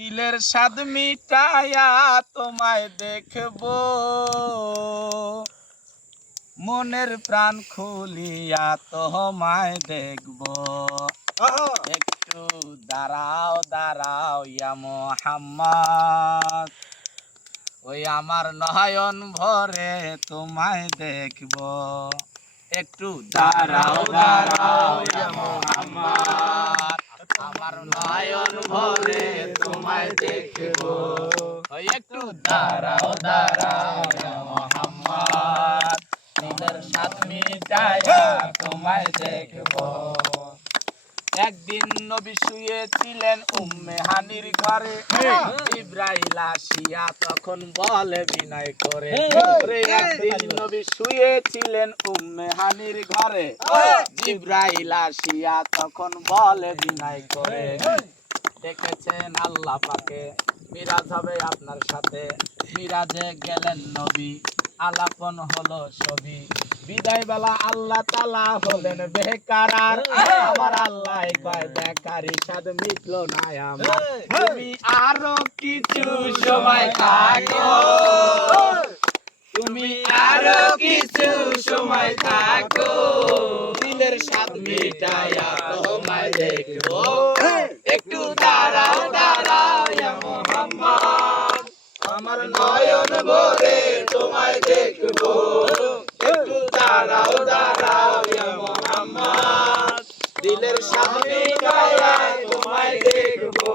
দিলের স্বাদ মিটায়া তোমায় দেখবো, মনের প্রাণ খুলিয়া তোমায় দেখবো। একটু দাঁড়াও দাঁড়াও ইয়া মুহাম্মদ, ওই আমার নয়ন ভরে তোমায় দেখবো। একটু দাঁড়াও দাঁড়াও ইয়া মুহাম্মদ, আমার নয়ন ভরে তোমায় দেখবো। ওই একটু দাঁড়াও দাঁড়াও ইয়া মুহাম্মদ, দিলের স্বাদ মিটায়া তোমায় দেখবো। একদিন নবী শুয়েছিলেন উম্মে হানির ঘরে, জিবরাইল আসিয়া তখন বলে বিনয় করে। একদিন নবী শুয়েছিলেন উম্মে হানির ঘরে, জিবরাইল আসিয়া তখন বলে বিনয় করে। দেখেছেন আল্লাহ পাকে মিরাজ হবে আপনার সাথে, মিরাজে গেলেন নবী, আলাপন হলো ছবি। বিদায় বেলা আল্লাহ তাআলা হলেন বেকারার, আমার আল্লাহ কয় বেকারি স্বাদ মিটলো না আমার। তুমি আরো কিছু সময় থাকো, তুমি আরো কিছু সময় থাকো, দিলের স্বাদ মিটায়া তোমায় দেখবো। একটু দাঁড়াও দাঁড়াও ইয়া মুহাম্মদ, আমার নয়ন ভরে তোমায় দেখবো। একটু দাঁড়াও দাঁড়াও ইয়া মুহাম্মদ, দিলের স্বাদ মিটায়া তোমায় দেখবো।